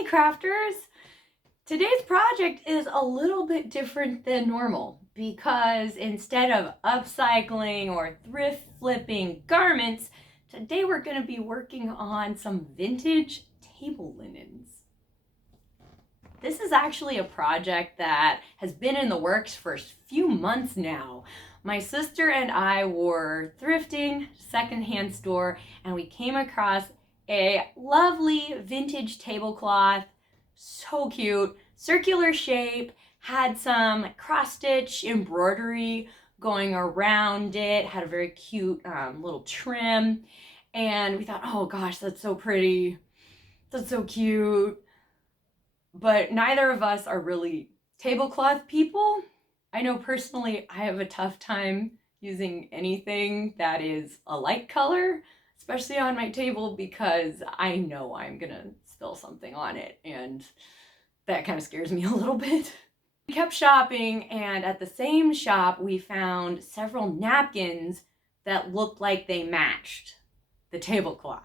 Hey crafters! Today's project is a little bit different than normal because instead of upcycling or thrift flipping garments, today we're going to be working on some vintage table linens. This is actually a project that has been in the works for a few months now. My sister and I were thrifting, secondhand store, and we came across a lovely vintage tablecloth. So cute, circular shape, had some cross-stitch embroidery going around it, had a very cute little trim, and we thought, oh gosh, that's so pretty, that's so cute. But neither of us are really tablecloth people. I know personally I have a tough time using anything that is a light color, especially on my table, because I know I'm gonna spill something on it, and that kind of scares me a little bit. We kept shopping, and at the same shop we found several napkins that looked like they matched the tablecloth.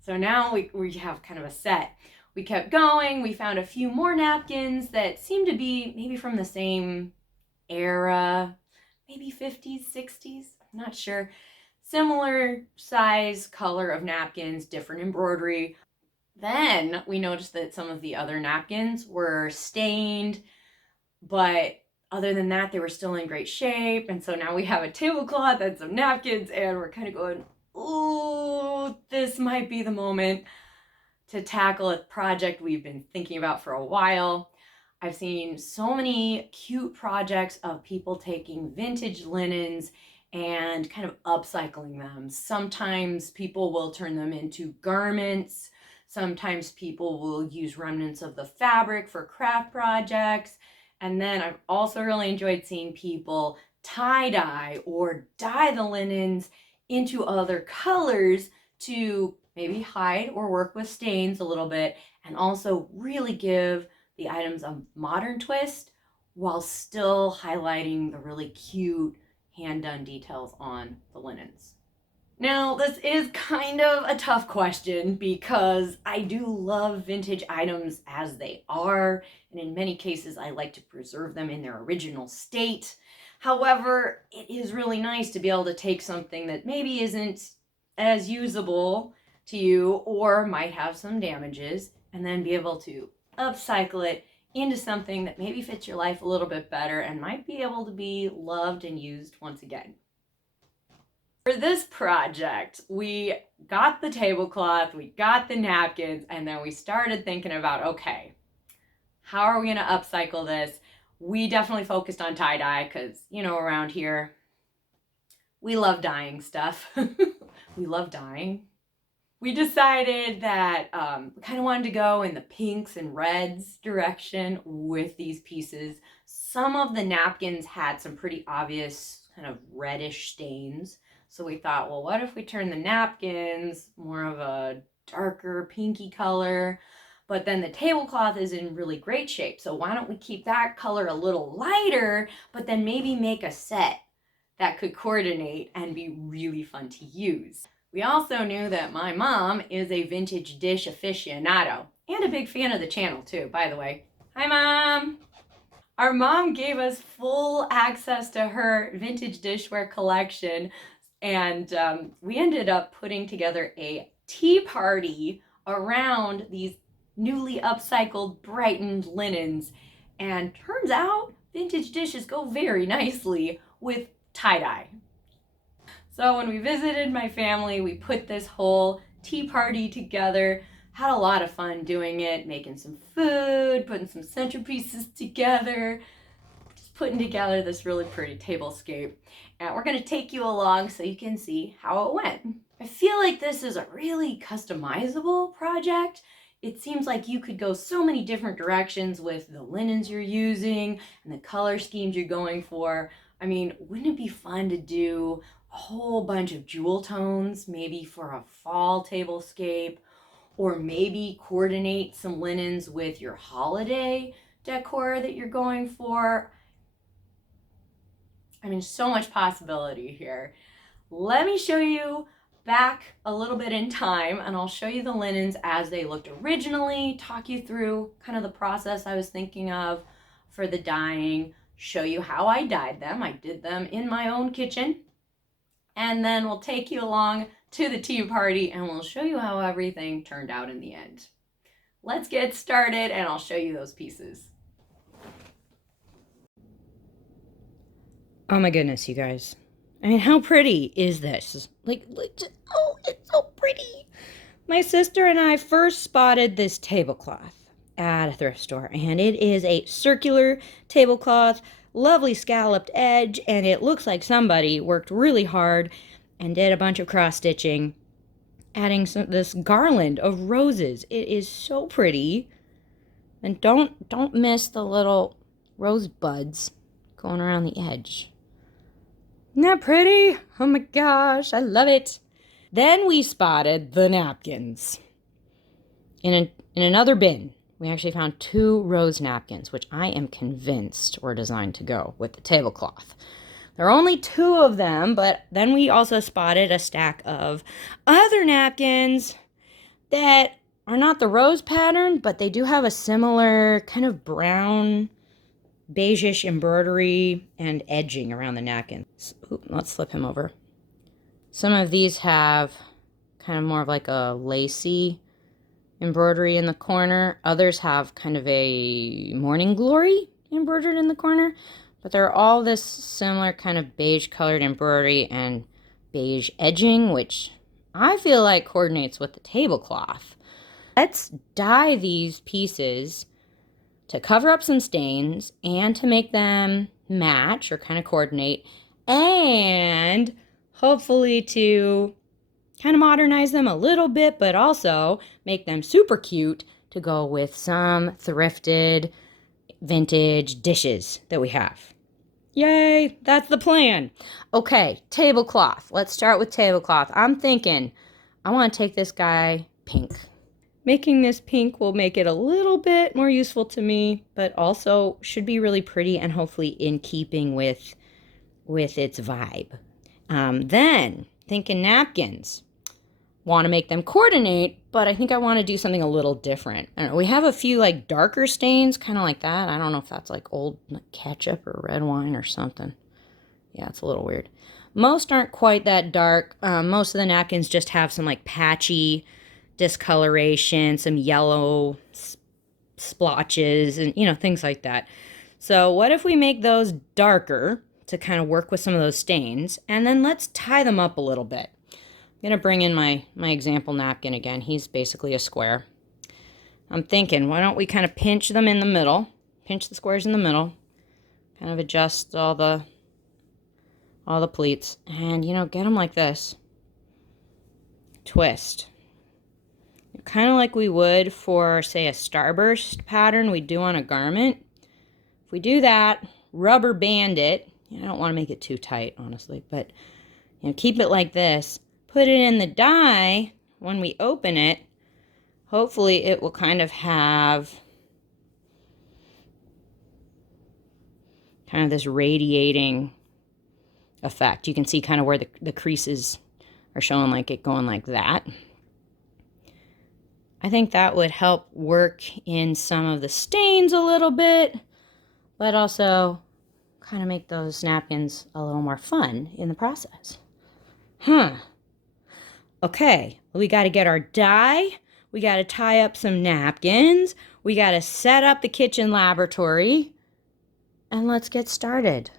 So now we have kind of a set. We kept going, we found a few more napkins that seemed to be maybe from the same era, maybe 50s, 60s, I'm not sure. Similar size, color of napkins, different embroidery. Then we noticed that some of the other napkins were stained, but other than that, they were still in great shape. And so now we have a tablecloth and some napkins, and we're kind of going, ooh, this might be the moment to tackle a project we've been thinking about for a while. I've seen so many cute projects of people taking vintage linens and kind of upcycling them. Sometimes people will turn them into garments. Sometimes people will use remnants of the fabric for craft projects. And then I've also really enjoyed seeing people tie-dye or dye the linens into other colors to maybe hide or work with stains a little bit, and also really give the items a modern twist while still highlighting the really cute hand-done details on the linens. Now, this is kind of a tough question because I do love vintage items as they are, and in many cases I like to preserve them in their original state. However, it is really nice to be able to take something that maybe isn't as usable to you or might have some damages, and then be able to upcycle it into something that maybe fits your life a little bit better and might be able to be loved and used once again. For this project, we got the tablecloth, we got the napkins, and then we started thinking about, okay, how are we gonna upcycle this? We definitely focused on tie-dye because, you know, around here, we love dyeing stuff. We love dyeing. We decided that we kind of wanted to go in the pinks and reds direction with these pieces. Some of the napkins had some pretty obvious kind of reddish stains. So we thought, well, what if we turn the napkins more of a darker pinky color? But then the tablecloth is in really great shape. So why don't we keep that color a little lighter, but then maybe make a set that could coordinate and be really fun to use. We also knew that my mom is a vintage dish aficionado and a big fan of the channel too, by the way. Hi, Mom! Our mom gave us full access to her vintage dishware collection, and we ended up putting together a tea party around these newly upcycled, brightened linens. And turns out vintage dishes go very nicely with tie-dye. So when we visited my family, we put this whole tea party together, had a lot of fun doing it, making some food, putting some centerpieces together, just putting together this really pretty tablescape. And we're gonna take you along so you can see how it went. I feel like this is a really customizable project. It seems like you could go so many different directions with the linens you're using and the color schemes you're going for. I mean, wouldn't it be fun to do a whole bunch of jewel tones, maybe for a fall tablescape, or maybe coordinate some linens with your holiday decor that you're going for? I mean, so much possibility here. Let me show you back a little bit in time and I'll show you the linens as they looked originally, talk you through kind of the process I was thinking of for the dyeing, show you how I dyed them. I did them in my own kitchen. And then we'll take you along to the tea party and we'll show you how everything turned out in the end. Let's get started and I'll show you those pieces. Oh my goodness, you guys. I mean, how pretty is this? Oh, it's so pretty. My sister and I first spotted this tablecloth at a thrift store, and it is a circular tablecloth, lovely scalloped edge, and it looks like somebody worked really hard and did a bunch of cross stitching, adding this garland of roses. It is so pretty. And don't miss the little rose buds going around the edge. Isn't that pretty? Oh my gosh, I love it. Then we spotted the napkins. In another bin, we actually found 2 rose napkins, which I am convinced were designed to go with the tablecloth. There are only 2 of them, but then we also spotted a stack of other napkins that are not the rose pattern, but they do have a similar kind of brown, beigeish embroidery and edging around the napkin. Let's flip him over. Some of these have kind of more of like a lacy embroidery in the corner. Others have kind of a morning glory embroidered in the corner. But they're all this similar kind of beige colored embroidery and beige edging, which I feel like coordinates with the tablecloth. Let's dye these pieces to cover up some stains and to make them match or kind of coordinate, and hopefully to kind of modernize them a little bit, but also make them super cute to go with some thrifted vintage dishes that we have. Yay, that's the plan. Okay, tablecloth. Let's start with tablecloth. I'm thinking I want to take this guy pink. Making this pink will make it a little bit more useful to me, but also should be really pretty and hopefully in keeping with its vibe. Then, thinking napkins. Want to make them coordinate, but I think I want to do something a little different. I don't know, we have a few like darker stains, kind of like that. I don't know if that's like old ketchup or red wine or something. Yeah, it's a little weird. Most aren't quite that dark. Most of the napkins just have some like patchy discoloration, some yellow splotches, and things like that. So what if we make those darker to kind of work with some of those stains, and then let's tie them up a little bit. I'm going to bring in my example napkin again. He's basically a square. I'm thinking, why don't we kind of pinch them in the middle, pinch the squares in the middle, kind of adjust all the pleats, and get them like this. Twist. Kind of like we would for, say, a starburst pattern we do on a garment. If we do that, rubber band it. I don't want to make it too tight, honestly, but keep it like this. Put it in the die. When we open it, hopefully it will kind of have kind of this radiating effect. You can see kind of where the creases are showing, like it going like that. I think that would help work in some of the stains a little bit, but also kind of make those napkins a little more fun in the process. Okay, we got to get our dye. We got to tie up some napkins. We got to set up the kitchen laboratory. And let's get started.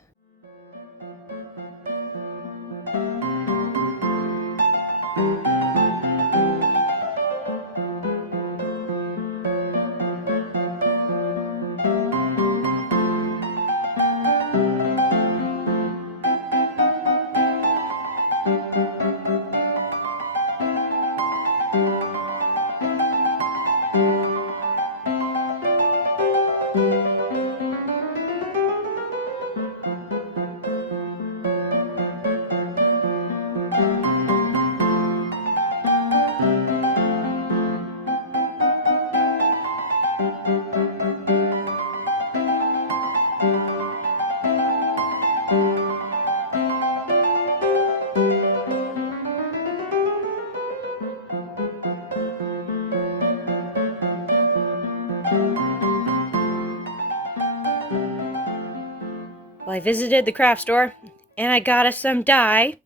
Well, I visited the craft store and I got us some dye.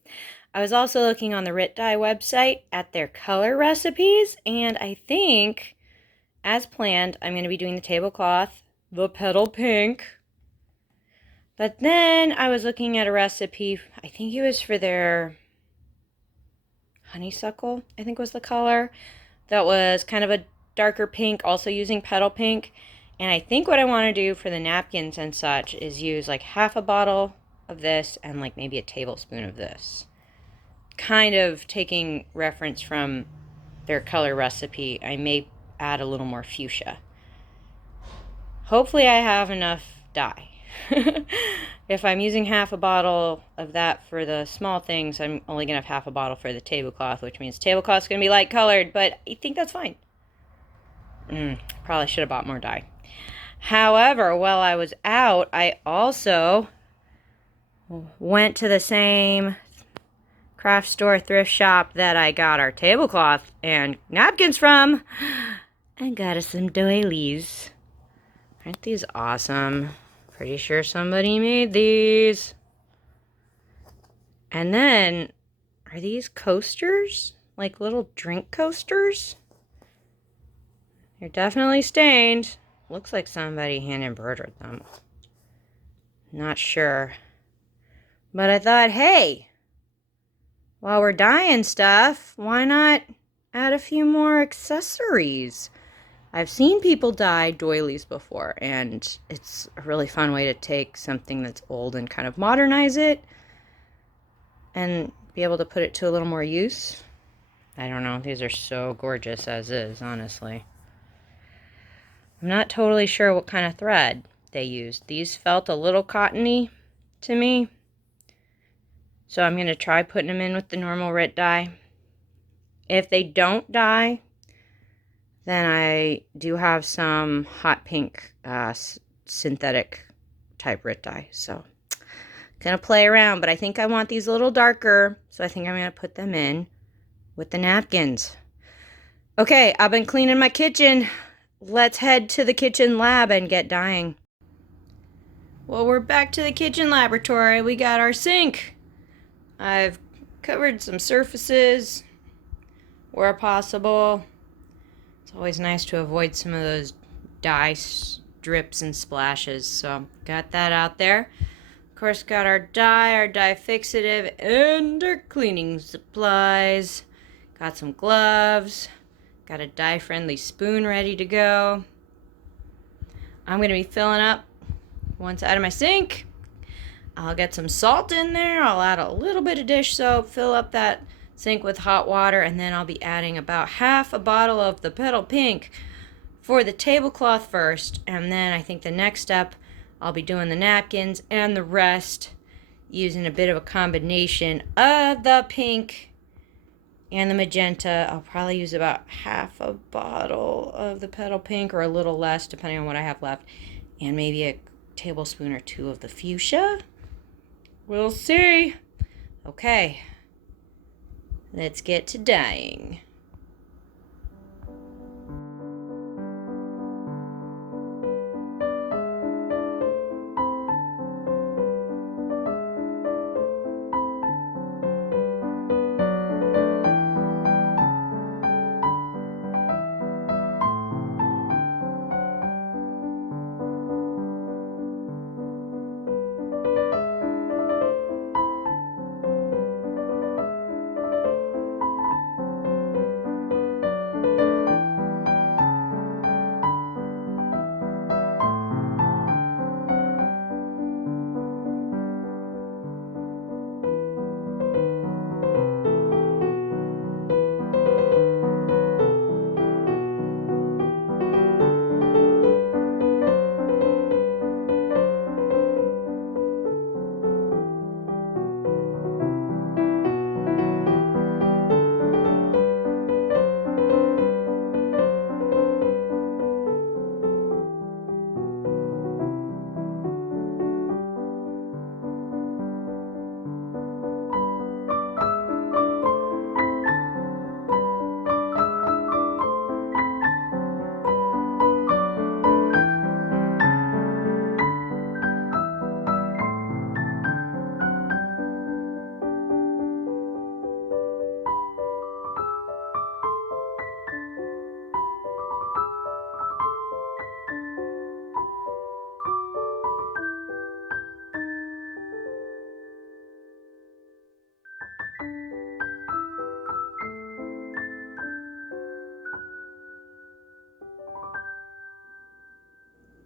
I was also looking on the Rit Dye website at their color recipes, and I think, as planned, I'm going to be doing the tablecloth, the petal pink. But then I was looking at a recipe, I think it was for their honeysuckle, I think was the color. That was kind of a darker pink, also using petal pink. And I think what I want to do for the napkins and such is use like half a bottle of this and like maybe a tablespoon of this. Kind of taking reference from their color recipe, I may add a little more fuchsia. Hopefully I have enough dye. If I'm using half a bottle of that for the small things, I'm only going to have half a bottle for the tablecloth, which means tablecloth's going to be light colored, but I think that's fine. Probably should have bought more dye. However, while I was out, I also went to the same craft store thrift shop that I got our tablecloth and napkins from and got us some doilies. Aren't these awesome? Pretty sure somebody made these. And then, are these coasters? Like little drink coasters? They're definitely stained. Looks like somebody hand embroidered them. Not sure. But I thought, hey, while we're dyeing stuff, why not add a few more accessories? I've seen people dye doilies before, and it's a really fun way to take something that's old and kind of modernize it and be able to put it to a little more use. I don't know. These are so gorgeous as is, honestly. I'm not totally sure what kind of thread they used. These felt a little cottony to me. So I'm going to try putting them in with the normal Rit dye. If they don't dye, then I do have some hot pink synthetic type Rit dye. So gonna play around, but I think I want these a little darker. So I think I'm going to put them in with the napkins. Okay, I've been cleaning my kitchen. Let's head to the kitchen lab and get dyeing. Well, we're back to the kitchen laboratory. We got our sink. I've covered some surfaces where possible. It's always nice to avoid some of those dye drips and splashes. So got that out there. Of course, got our dye fixative, and our cleaning supplies. Got some gloves. Got a dye-friendly spoon ready to go. I'm going to be filling up one side of my sink. I'll get some salt in there. I'll add a little bit of dish soap, fill up that sink with hot water, and then I'll be adding about half a bottle of the petal pink for the tablecloth first. And then I think the next step, I'll be doing the napkins and the rest using a bit of a combination of the pink and the magenta. I'll probably use about half a bottle of the petal pink or a little less depending on what I have left. And maybe a tablespoon or two of the fuchsia. We'll see. Okay. Let's get to dyeing.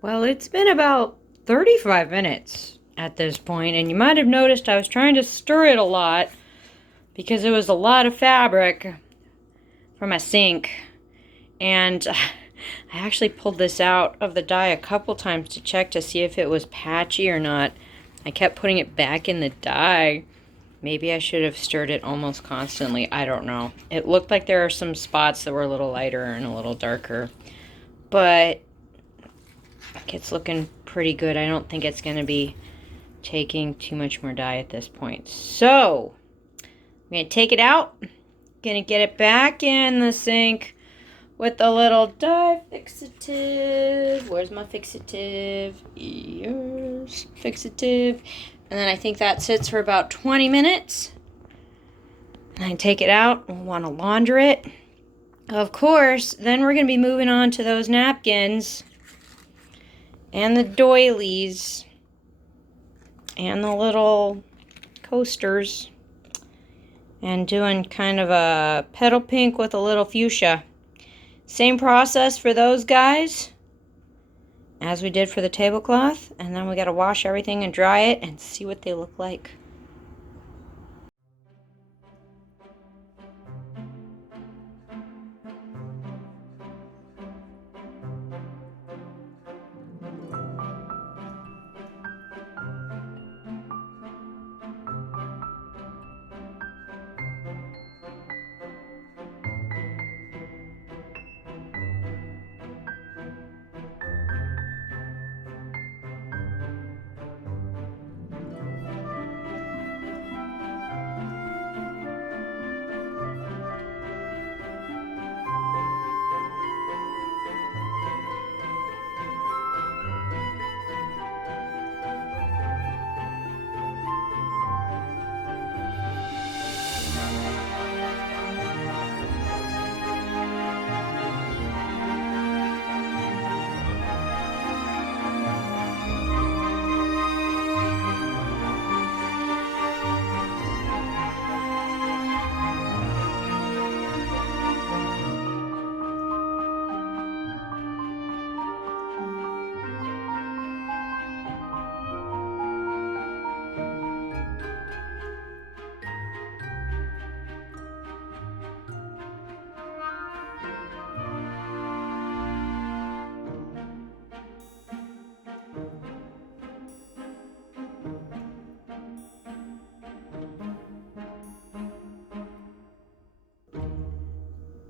Well, it's been about 35 minutes at this point, and you might have noticed I was trying to stir it a lot because it was a lot of fabric from my sink. And I actually pulled this out of the dye a couple times to check to see if it was patchy or not. I kept putting it back in the dye. Maybe I should have stirred it almost constantly. I don't know. It looked like there are some spots that were a little lighter and a little darker. But it's looking pretty good. I don't think it's going to be taking too much more dye at this point. So, I'm going to take it out. Going to get it back in the sink with a little dye fixative. Where's my fixative? Yes, fixative. And then I think that sits for about 20 minutes. And I take it out. We'll want to launder it. Of course, then we're going to be moving on to those napkins and the doilies and the little coasters and doing kind of a petal pink with a little fuchsia. Same process for those guys as we did for the tablecloth, and then we got to wash everything and dry it and see what they look like.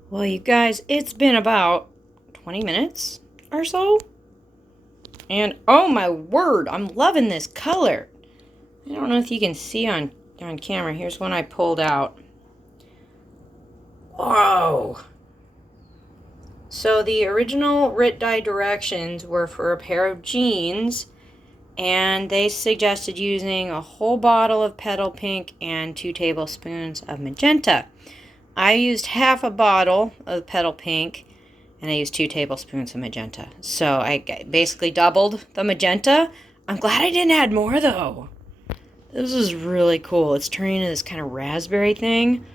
Well, you guys, it's been about 20 minutes or so. And oh my word, I'm loving this color. I don't know if you can see on camera. Here's one I pulled out. Whoa. So the original Rit Dye directions were for a pair of jeans, and they suggested using a whole bottle of petal pink and 2 tablespoons of magenta. I used half a bottle of petal pink, and I used 2 tablespoons of magenta. So I basically doubled the magenta. I'm glad I didn't add more, though. This is really cool. It's turning into this kind of raspberry thing.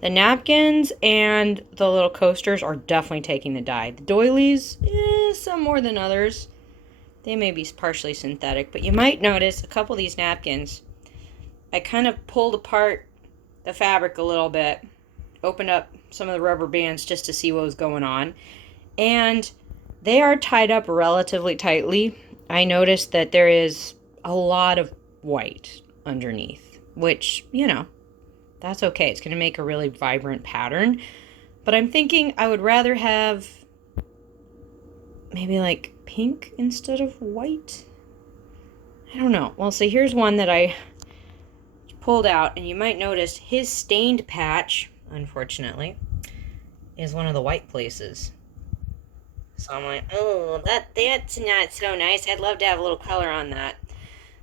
The napkins and the little coasters are definitely taking the dye. The doilies, some more than others. They may be partially synthetic, but you might notice a couple of these napkins, I kind of pulled apart the fabric a little bit, opened up some of the rubber bands just to see what was going on, and they are tied up relatively tightly. I noticed that there is a lot of white underneath, which, that's okay. It's going to make a really vibrant pattern, but I'm thinking I would rather have maybe like pink instead of white. I don't know. Well, so here's one that I pulled out, and you might notice his stained patch, unfortunately, is one of the white places. So I'm like, oh, that's not so nice. I'd love to have a little color on that.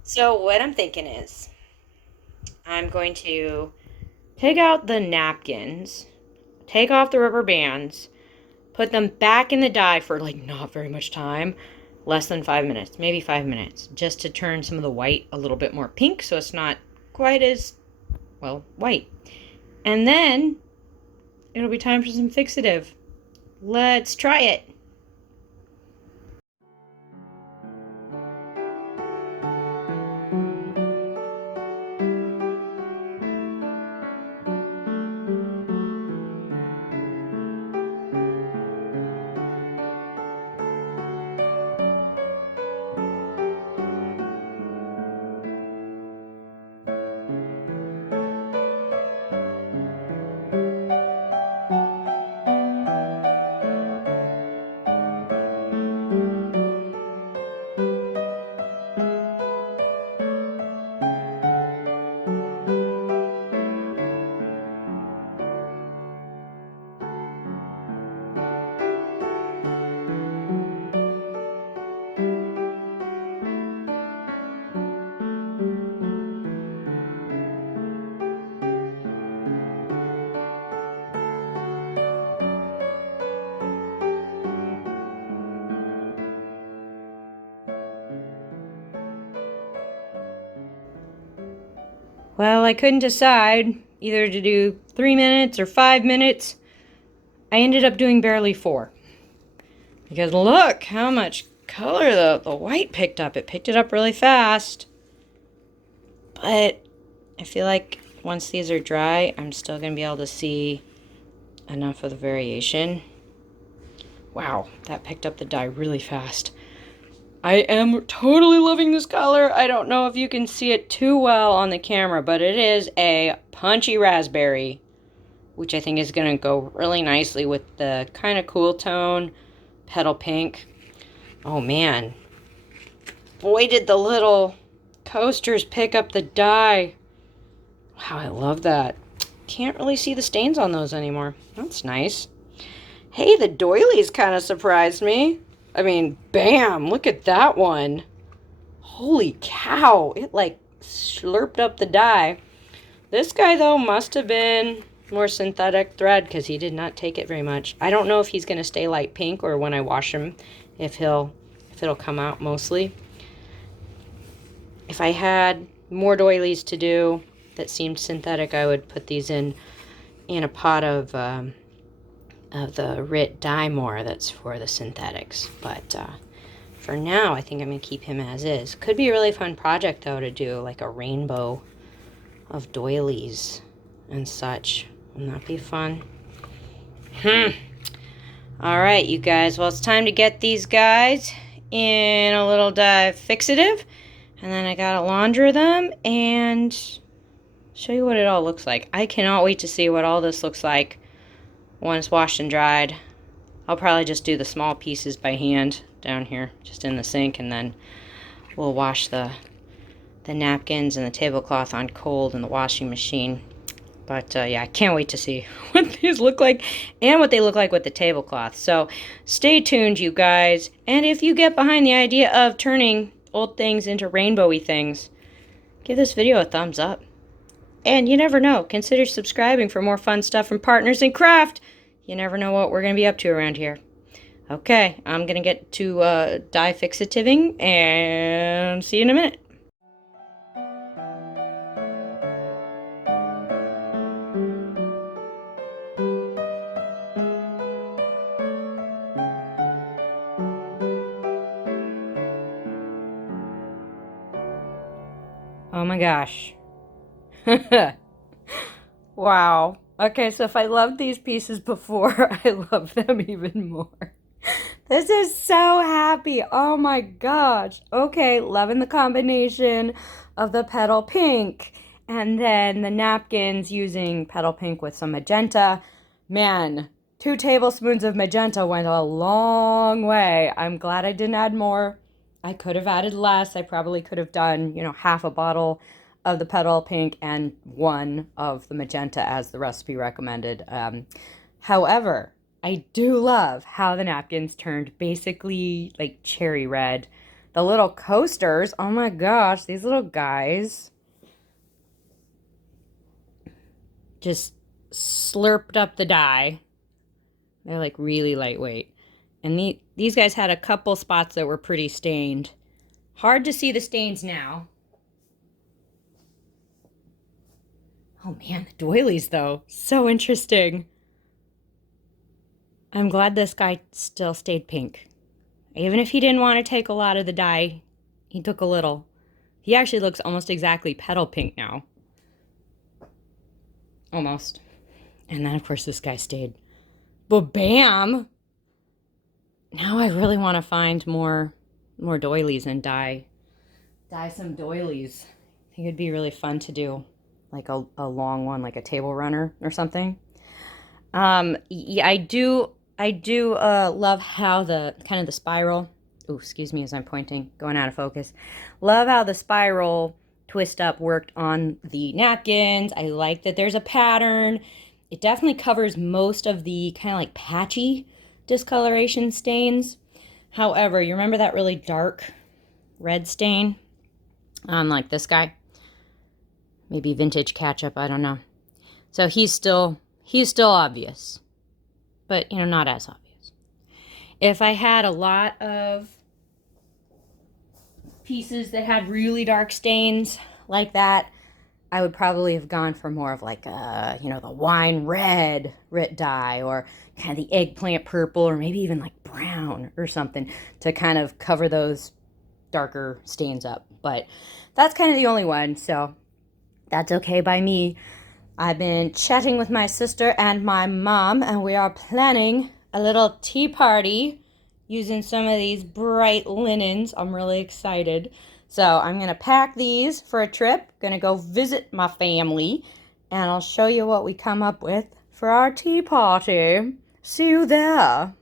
So what I'm thinking is I'm going to take out the napkins, take off the rubber bands, put them back in the dye for like not very much time, less than 5 minutes, maybe 5 minutes, just to turn some of the white a little bit more pink so it's not quite as, well, white. And then it'll be time for some fixative. Let's try it. Well, I couldn't decide either to do 3 minutes or 5 minutes. I ended up doing barely 4. Because look how much color the white picked up. It picked it up really fast. But I feel like once these are dry, I'm still going to be able to see enough of the variation. Wow, that picked up the dye really fast. I am totally loving this color. I don't know if you can see it too well on the camera, but it is a punchy raspberry, which I think is going to go really nicely with the kind of cool tone petal pink. Oh man, boy did the little coasters pick up the dye. Wow, I love that. Can't really see the stains on those anymore. That's nice. Hey, the doilies kind of surprised me. I mean, bam, look at that one. Holy cow, it like slurped up the dye. This guy, though, must have been more synthetic thread because he did not take it very much. I don't know if he's going to stay light pink or when I wash him, if it'll come out mostly. If I had more doilies to do that seemed synthetic, I would put these in a pot of the Rit dye more that's for the synthetics. But for now, I think I'm going to keep him as is. Could be a really fun project, though, to do like a rainbow of doilies and such. Wouldn't that be fun? All right, you guys. Well, it's time to get these guys in a little dye fixative. And then I gotta launder them and show you what it all looks like. I cannot wait to see what all this looks like when it's washed and dried. I'll probably just do the small pieces by hand down here, just in the sink, and then we'll wash the napkins and the tablecloth on cold in the washing machine. But yeah, I can't wait to see what these look like and what they look like with the tablecloth. So stay tuned, you guys. And if you get behind the idea of turning old things into rainbowy things, give this video a thumbs up. And you never know, consider subscribing for more fun stuff from Partners in Craft. You never know what we're going to be up to around here. Okay, I'm going to get to dye fixativing and see you in a minute. Oh my gosh. Wow. Okay, so if I loved these pieces before, I love them even more. This is so happy. Oh my gosh. Okay, loving the combination of the petal pink and then the napkins using petal pink with some magenta. Man, 2 tablespoons of magenta went a long way. I'm glad I didn't add more. I could have added less. I probably could have done, half a bottle of the petal pink and 1 of the magenta as the recipe recommended. However, I do love how the napkins turned basically like cherry red. The little coasters, oh my gosh, these little guys just slurped up the dye. They're like really lightweight. And these guys had a couple spots that were pretty stained. Hard to see the stains now. Oh man, the doilies though, so interesting. I'm glad this guy still stayed pink. Even if he didn't want to take a lot of the dye, he took a little. He actually looks almost exactly petal pink now. Almost. And then of course this guy stayed. But bam! Now I really want to find more doilies and dye some doilies. I think it'd be really fun to do like a long one, like a table runner or something. Yeah, I do love how the kind of the spiral, oh, excuse me as I'm pointing, going out of focus. Love how the spiral twist up worked on the napkins. I like that there's a pattern. It definitely covers most of the kind of like patchy discoloration stains. However, you remember that really dark red stain on like this guy? Maybe vintage ketchup, I don't know. So he's still obvious, but not as obvious. If I had a lot of pieces that had really dark stains like that, I would probably have gone for more of like the wine red dye, or kind of the eggplant purple, or maybe even like brown or something to kind of cover those darker stains up. But that's kind of the only one, so that's okay by me. I've been chatting with my sister and my mom, and we are planning a little tea party using some of these bright linens. I'm really excited. So I'm going to pack these for a trip. Going to go visit my family, and I'll show you what we come up with for our tea party. See you there.